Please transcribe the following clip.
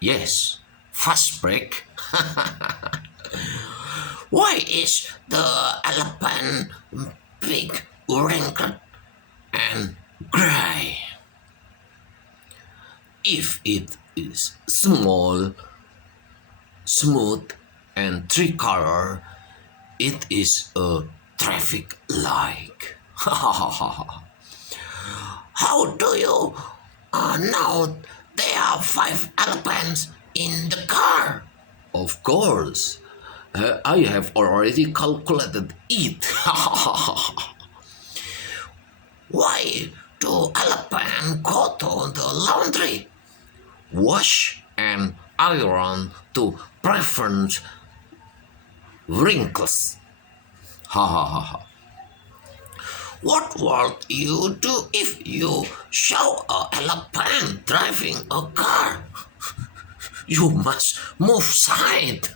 Yes, fast break. Why is the elephant big, wrinkled, and gray? If it is small, smooth, and three-color, it is a traffic light. How do you know there are five elephants in the car? Of course, I have already calculated it. Why do elephants go to the laundry, wash and iron to prevent wrinkles? Ha ha ha ha. What would you do if you saw an elephant driving a car? You must move side.